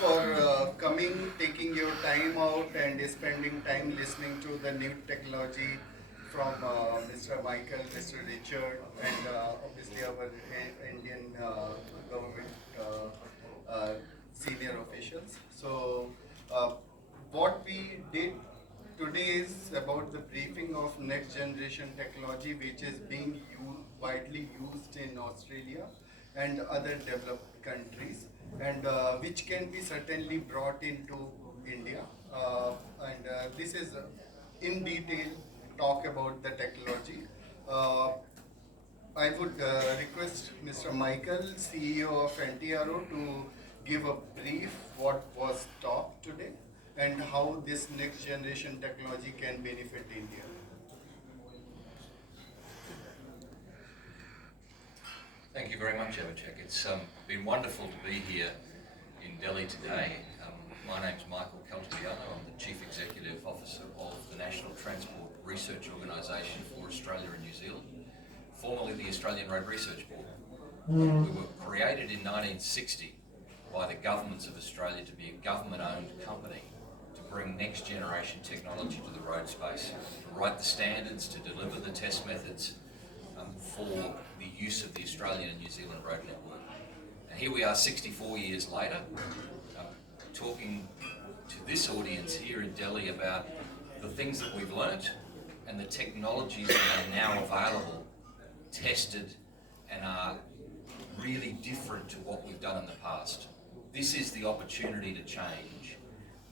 for coming, taking your time out and spending time listening to the new technology from Mr. Michael, Mr. Richard, and obviously our Indian government senior officials. So what we did today is about the briefing of next generation technology, which is being widely used in Australia and other developed countries, and which can be certainly brought into India. And this is in detail talk about the technology. Uh, I would request Mr. Michael, CEO of NTRO, to give a brief what was taught today and how this next generation technology can benefit India. Thank you very much, Abhishek. It's been wonderful to be here in Delhi today. My name's Michael Caltabiano. I'm the Chief Executive Officer of the National Transport Research Organisation for Australia and New Zealand, formerly the Australian Road Research Board. We were created in 1960 by the governments of Australia to be a government-owned company to bring next-generation technology to the road space, to write the standards, to deliver the test methods for the use of the Australian and New Zealand road network. And here we are 64 years later, talking to this audience here in Delhi about the things that we've learnt and the technologies that are now available, tested, and are really different to what we've done in the past. This is the opportunity to change,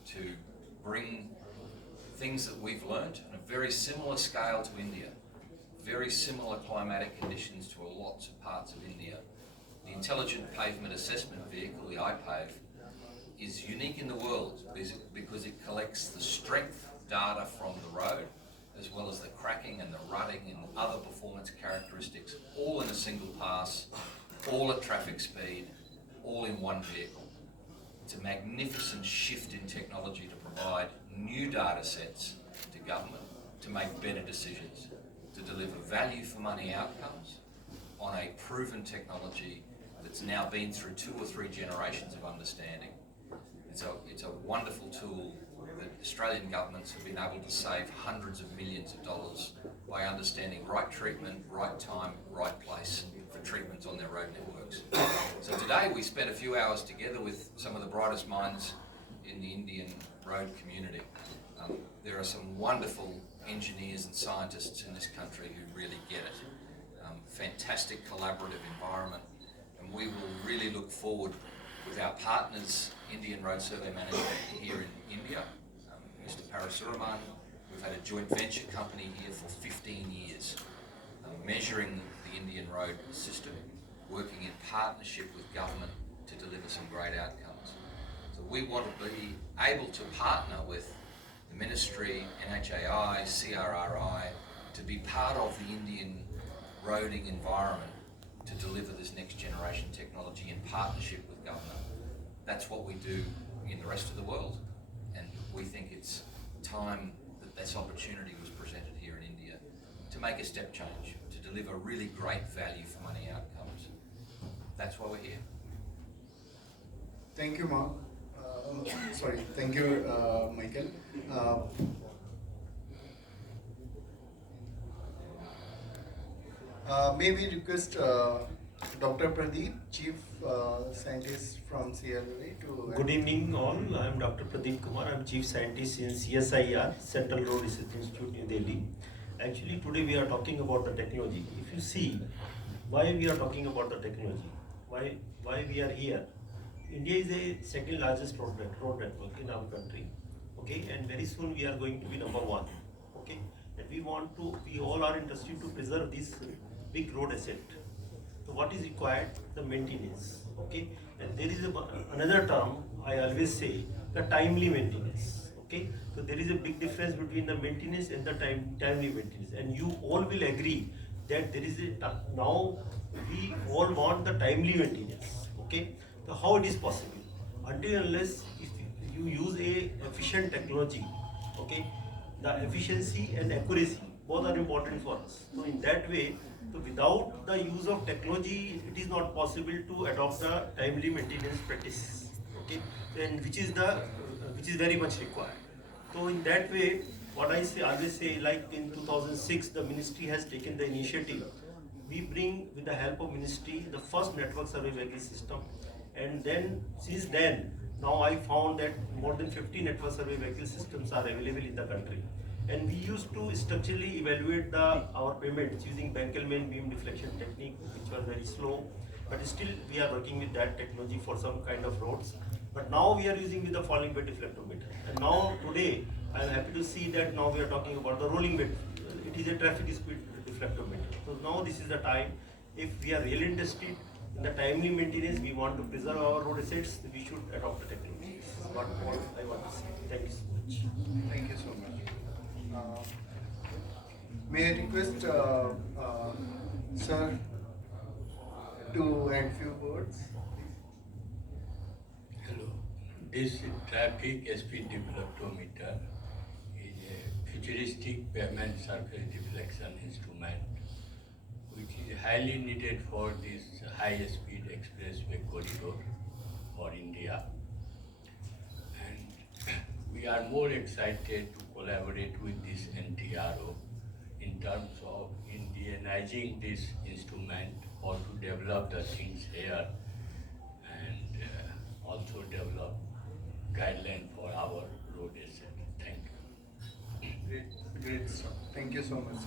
to bring things that we've learnt on a very similar scale to India, very similar climatic conditions to lots of parts of India. The Intelligent Pavement Assessment Vehicle, the iPave, is unique in the world because it collects the strength data from the road, as well as the cracking and the rutting and other performance characteristics, all in a single pass, all at traffic speed, all in one vehicle. It's a magnificent shift in technology to provide new data sets to government to make better decisions, to deliver value for money outcomes on a proven technology that's now been through 2 or 3 generations of understanding. It's a wonderful tool that Australian governments have been able to save hundreds of millions of dollars by understanding right treatment, right time, right place for treatments on their road networks. So today we spent a few hours together with some of the brightest minds in the Indian road community. There are some wonderful engineers and scientists in this country who really get it. Fantastic collaborative environment, and we will really look forward with our partners, Indian Road Survey Management here in India, Mr. Parasuraman. We've had a joint venture company here for 15 years, measuring the Indian road system, working in partnership with government to deliver some great outcomes. So we want to be able to partner with the Ministry, NHAI, CRRI, to be part of the Indian roading environment to deliver this next generation technology in partnership with government. That's what we do in the rest of the world, and we think it's time that this opportunity was presented here in India to make a step change, to deliver really great value for money outcomes. That's why we're here. Thank you, Mark. Thank you, Michael. May we request Dr. Pradeep, Chief Scientist from CLRA to... Good evening all, I am Dr. Pradeep Kumar, I am Chief Scientist in CSIR, Central Road Research Institute, New Delhi. Actually today we are talking about the technology. If you see why we are talking about the technology, why we are here. India is the second largest road network in our country, okay, and very soon we are going to be number 1, okay, and we all are interested to preserve this big road asset. So what is required? The maintenance, okay, and there is another term I always say, the timely maintenance, okay. So there is a big difference between the maintenance and the timely maintenance, and you all will agree that there is now we all want the timely maintenance, okay. So how it is possible? Until unless if you use a efficient technology, okay, the efficiency and accuracy both are important for us. So in that way, so without the use of technology, it is not possible to adopt the timely maintenance practices. Okay, and which is very much required. So in that way, what I say always say, like in 2006, the ministry has taken the initiative. We bring, with the help of ministry, the first network survey vehicle system, and then since then, now I found that more than 50 network survey vehicle systems are available in the country. And we used to structurally evaluate our payments using Benkelman beam deflection technique, which was very slow. But still, we are working with that technology for some kind of roads. But now we are using with the falling bed deflectometer. And now today, I am happy to see that now we are talking about the rolling bed. It is a traffic speed deflectometer. So now this is the time. If we are really interested in the timely maintenance, we want to preserve our road assets, we should adopt the technology. This is what I want to say. Thank you so much. Thank you so much. Uh, may I request sir to add few words? Hello. This traffic speed deflectometer is a futuristic pavement surface deflection instrument which is highly needed for this high-speed expressway corridor for India. And we are more excited to collaborate with this NTRO in terms of Indianizing this instrument or to develop the things here and also develop guideline for our road asset. Thank you. Great stuff. Thank you so much.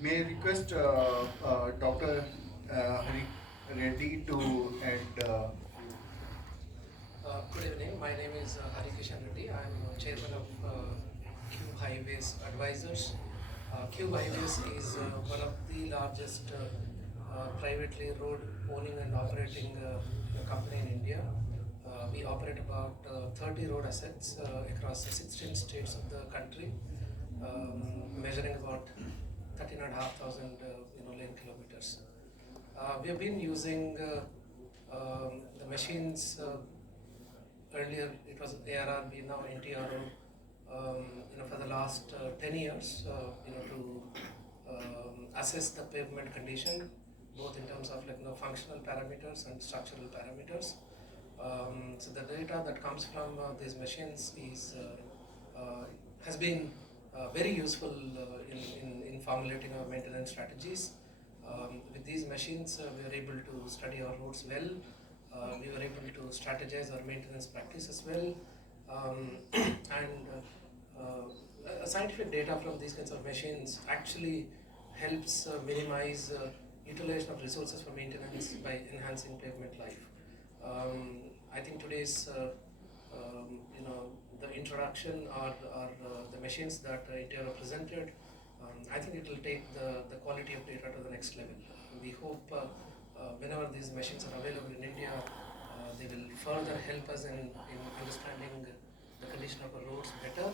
May I request Dr. Reddy to add Good evening. My name is Hari Kishan Reddy. I am chairman of Cube Highways Advisors. Cube Highways is one of the largest privately road owning and operating company in India. We operate about 30 road assets across 16 states of the country, measuring about 13,500 lane kilometers. We have been using the machines. Earlier it was ARRB, now NTRO. For the last 10 years, to assess the pavement condition, both in terms of functional parameters and structural parameters. So the data that comes from these machines has been very useful in formulating our maintenance strategies. With these machines, we are able to study our roads well. We were able to strategize our maintenance practice as well. Scientific data from these kinds of machines actually helps minimize utilization of resources for maintenance by enhancing pavement life. I think today's the introduction or the machines that NTRO presented, I think it will take the quality of data to the next level. We hope whenever these machines are available in India, they will further help us in understanding the condition of our roads better,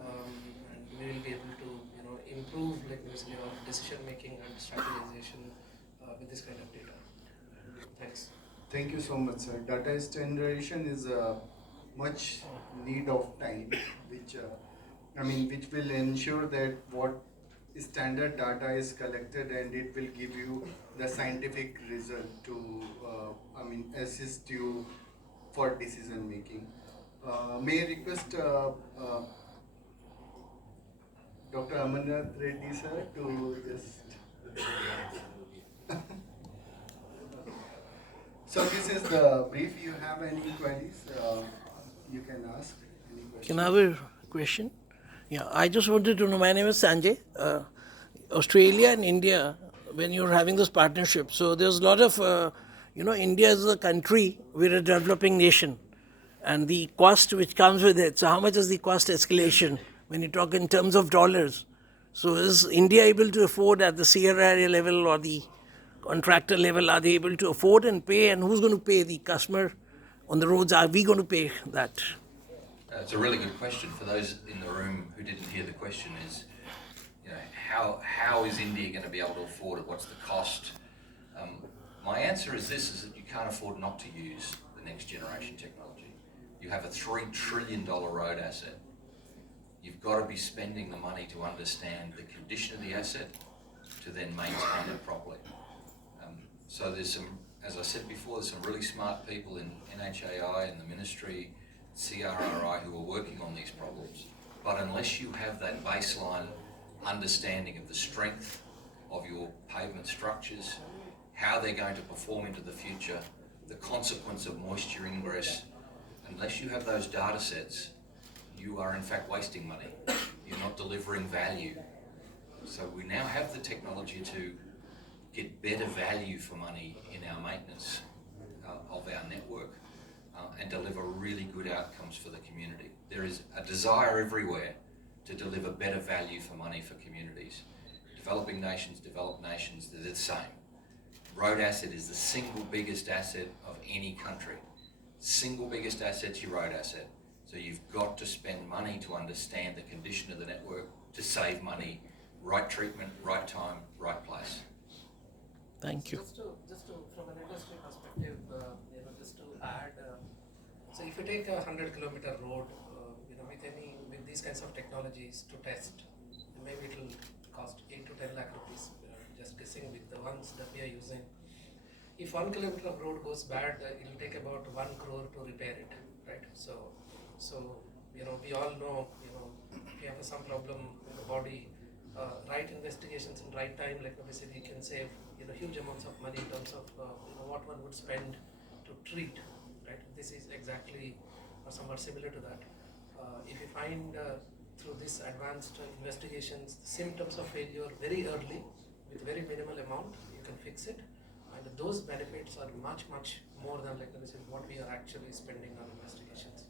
and we will be able to improve our decision making and strategization with this kind of data. Thanks. Thank you so much, sir. Data standardization is much need of time, which which will ensure that what standard data is collected and it will give you the scientific result to assist you for decision making. May I request Dr. Amarnath Reddy sir to just. So this is the brief. You have any queries? You can ask any questions. Can I have a question? Yeah, I just wanted to know. My name is Sanjay. Australia and India, when you're having this partnership, so there's a lot of, India is a country, we're a developing nation, and the cost which comes with it. So, how much is the cost escalation when you talk in terms of dollars? So, is India able to afford at the CRA level or the contractor level? Are they able to afford and pay? And who's going to pay? The customer on the roads? Are we going to pay that? It's a really good question. For those in the room who didn't hear the question, is how is India going to be able to afford it? What's the cost? My answer is this: is that you can't afford not to use the next generation technology. You have a $3 trillion road asset. you've got to be spending the money to understand the condition of the asset to then maintain it properly. So there's some, as I said before, there's some really smart people in NHAI and the ministry, CRRI, who are working on these problems. But unless you have that baseline understanding of the strength of your pavement structures, how they're going to perform into the future, the consequence of moisture ingress, unless you have those data sets, you are in fact wasting money. You're not delivering value. So we now have the technology to get better value for money in our maintenance of our network and deliver really good outcomes for the community. There is a desire everywhere to deliver better value for money for communities. Developing nations, developed nations, they're the same. Road asset is the single biggest asset of any country. Single biggest asset's your road asset. So you've got to spend money to understand the condition of the network to save money, right treatment, right time, right place. Thank you. Just to from an industry perspective, just to add, so if you take a 100-kilometer road, with these kinds of technologies to test, maybe it will cost 8 to 10 lakh rupees. Just guessing with the ones that we are using. If 1 kilometer of road goes bad, it will take about 1 crore to repair it, right? So we all know, if you have some problem in the body, right investigations in right time, like obviously, can save huge amounts of money in terms of what one would spend to treat, right? This is exactly or somewhat similar to that. If you find through this advanced investigations the symptoms of failure very early with very minimal amount, you can fix it, and those benefits are much more than like what we are actually spending on investigations.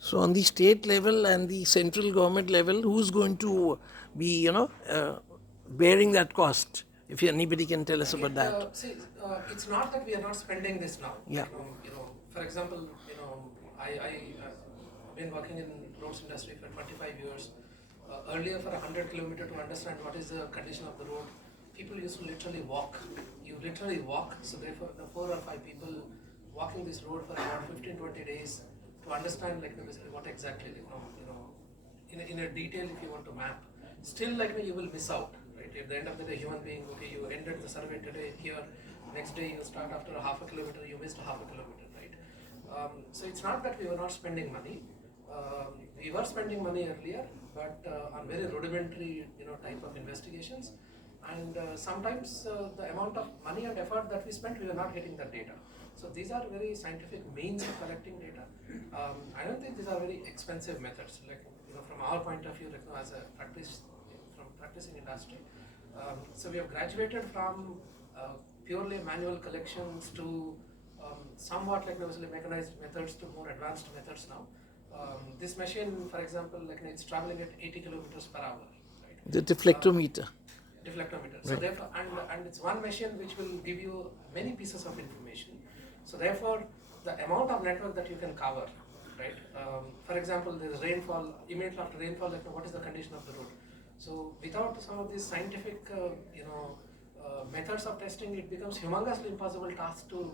So on the state level and the central government level, who's going to be, bearing that cost? If anybody can tell us about that. It's not that we are not spending this now. Yeah. For example, I've been working in roads industry for 25 years. Earlier, for 100 kilometers to understand what is the condition of the road, people used to literally walk. You literally walk. So therefore, the 4 or 5 people walking this road for about 15-20 days to understand what exactly in a detail if you want to map. Still, you will miss out. Right? At the end of the day, human being, okay, you ended the survey today here, next day you start after a half a kilometer, you missed a half a kilometer, right? So it's not that we were not spending money. We were spending money earlier, but on very rudimentary, type of investigations. And sometimes the amount of money and effort that we spent, we were not getting that data. So these are very scientific means of collecting data. I don't think these are very expensive methods. From our point of view, as a practicing industry. So we have graduated from purely manual collections to somewhat mechanized methods to more advanced methods now. This machine, for example, it's traveling at 80 kilometers per hour. Right? The deflectometer. Deflectometer. Right. So therefore, and it's one machine which will give you many pieces of information. So therefore, the amount of network that you can cover, right? For example, there's rainfall, immediately after rainfall, what is the condition of the road? So without some of these scientific, methods of testing, it becomes humongously impossible task to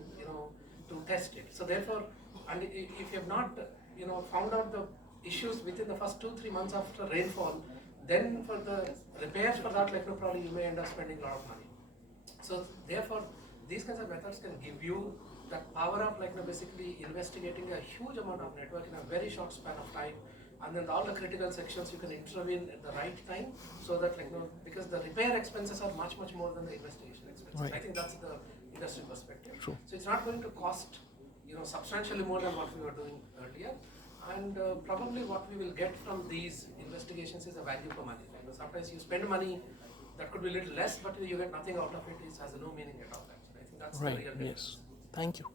test it. So therefore, and if you have not, found out the issues within the first 2-3 months after rainfall, then for the repairs for that, probably you may end up spending a lot of money. So therefore, these kinds of methods can give you that power of basically investigating a huge amount of network in a very short span of time, and then all the critical sections you can intervene at the right time, so that because the repair expenses are much more than the investigation expenses. Right. I think that's the industry perspective. True. So it's not going to cost substantially more than what we were doing earlier, and probably what we will get from these investigations is a value for money. Sometimes you spend money that could be a little less, but you get nothing out of it. It has no meaning at all. I think that's Right. the real difference. Yes. Thank you.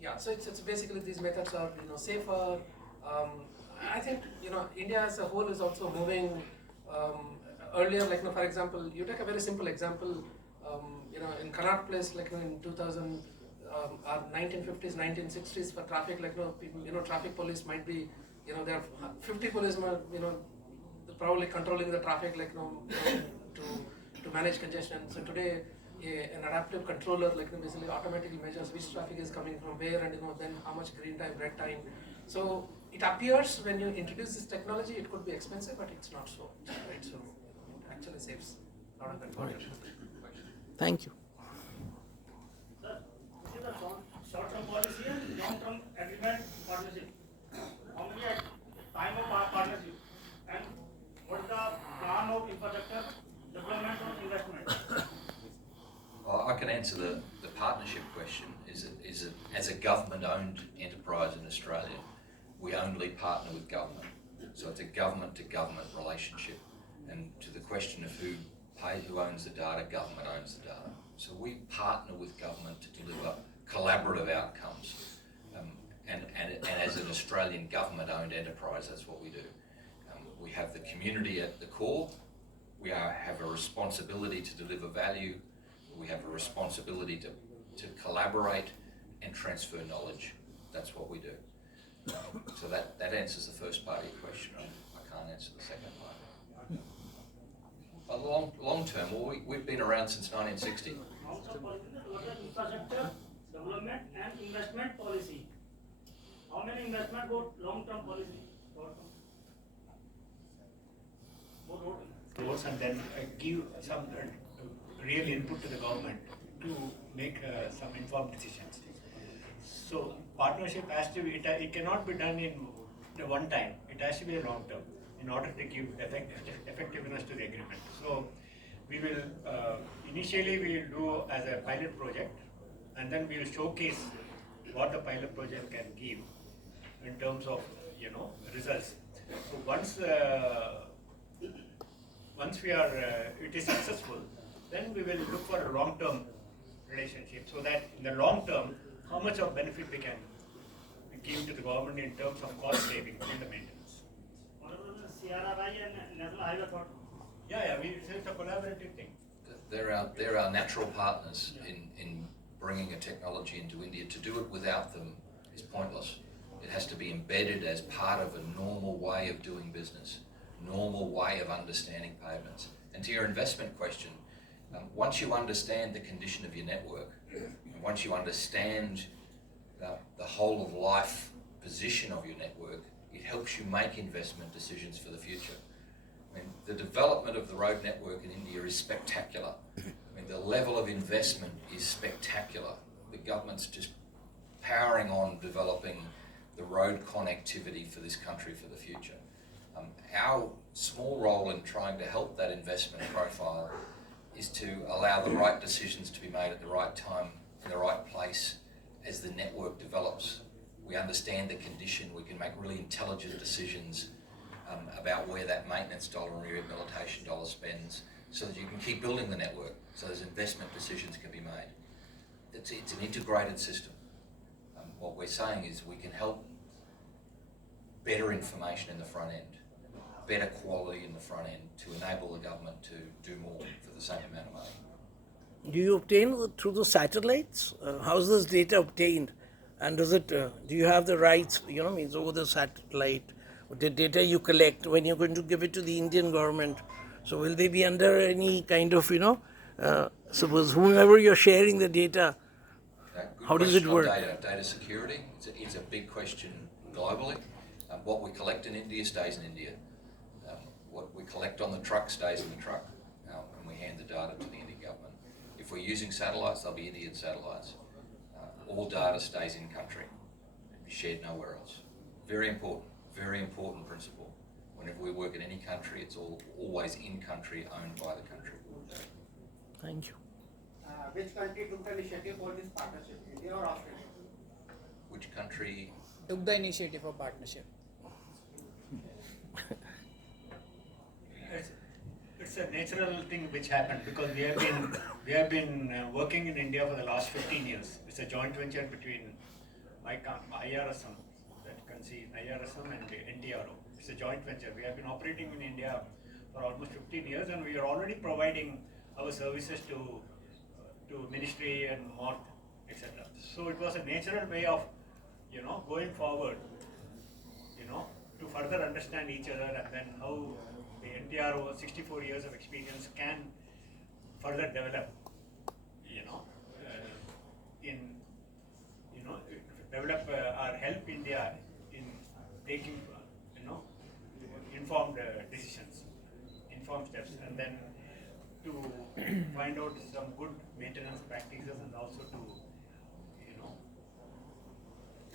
Yeah, so it's basically these methods are safer. I think India as a whole is also moving. Earlier, for example, you take a very simple example. In Connaught Place, in 2000 or 1950s, 1960s, for traffic, people, traffic police might be, there are 50 policemen, probably controlling the traffic, to manage congestion. So today, an adaptive controller, basically automatically measures which traffic is coming from where, and then how much green time, red time. So it appears when you introduce this technology, it could be expensive, but it's not so, right? So it actually saves a lot of advantage. Thank you. Sir, this is a short-term policy and long-term agreement partnership. How many time of our partnership and what is the plan of infrastructure development or investment? Well, I can answer the partnership question. Is it as a government-owned enterprise in Australia, we only partner with government. So it's a government-to-government relationship. And to the question of who owns the data, government owns the data. So we partner with government to deliver collaborative outcomes. And as an Australian government-owned enterprise, that's what we do. We have the community at the core. We have a responsibility to deliver value. We have a responsibility to collaborate and transfer knowledge. That's what we do. So that answers the first part of your question. I can't answer the second part. Long term, well, we've been around since 1960. Long-term policy towards the infrastructure development and investment policy. How many investment go long-term policy? Roads and then give some real input to the government to make some informed decisions. So partnership has to be, it cannot be done in the one time. It has to be a long term in order to give effectiveness to the agreement. So we will initially we will do as a pilot project, and then we will showcase what the pilot project can give in terms of results. So once we are it is successful, then we will look for a long-term relationship, so that in the long term, how much of benefit we can give to the government in terms of cost saving in the maintenance. What about the CRRI and National Highway Authority? Yeah, it's a collaborative thing. They're our natural partners in bringing a technology into India. To do it without them is pointless. It has to be embedded as part of a normal way of doing business, normal way of understanding payments. And to your investment question, once you understand the condition of your network, and once you understand the whole of life position of your network, it helps you make investment decisions for the future. I mean, the development of the road network in India is spectacular. I mean, the level of investment is spectacular. The government's just powering on developing the road connectivity for this country for the future. Our small role in trying to help that investment profile is to allow the right decisions to be made at the right time, in the right place, as the network develops. We understand the condition, we can make really intelligent decisions about where that maintenance dollar and rehabilitation dollar spends, so that you can keep building the network, so those investment decisions can be made. It's an integrated system. What we're saying is we can help better information in the front end, better quality in the front end, to enable the government to do more for the same amount of money. Do you obtain through the satellites? How's this data obtained? And does it? Do you have the rights? Means over the satellite, the data you collect when you're going to give it to the Indian government. So will they be under any kind of suppose whomever you're sharing the data? Good How does it question on work? data security. It's a big question globally. What we collect in India stays in India. What we collect on the truck stays in the truck, and we hand the data to the Indian government. If we're using satellites, they'll be Indian satellites. All data stays in country, be shared nowhere else. Very important principle. Whenever we work in any country, it's always in country, owned by the country. Thank you. Which country took the initiative for this partnership, India or Australia? Which country? Took the initiative for partnership. It's a natural thing which happened because we have been working in India for the last 15 years. It's a joint venture between IRSM, that you can see IRSM and NTRO. It's a joint venture. We have been operating in India for almost 15 years, and we are already providing our services to ministry and MORT, etc. So it was a natural way of going forward, to further understand each other, and then how the NTRO 64 years of experience can further develop, develop or help India in taking find out some good maintenance practices and also to,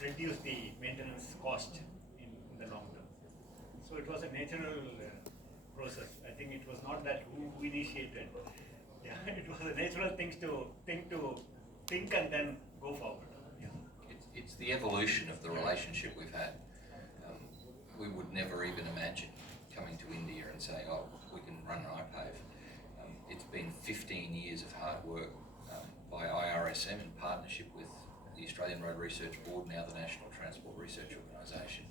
reduce the maintenance cost in the long term. So it was a natural process. I think it was not that who initiated. Yeah, it was a natural thing to think and then go forward. Yeah. It's the evolution of the relationship we've had. We would never even imagine coming to India and saying, oh, we can run an iPave. It's been 15 years of hard work by IRSM in partnership with the Australian Road Research Board, now the National Transport Research Organisation,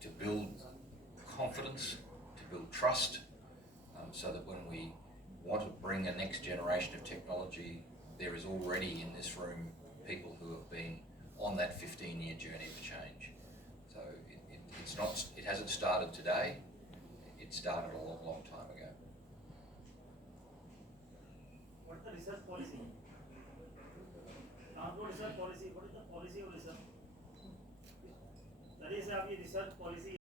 to build confidence, to build trust, so that when we want to bring a next generation of technology, there is already in this room people who have been on that 15-year journey of change. So it hasn't started today, it started a long, long time ago. What's the research policy? Transport research policy. What is the policy of research? That is, अभी research policy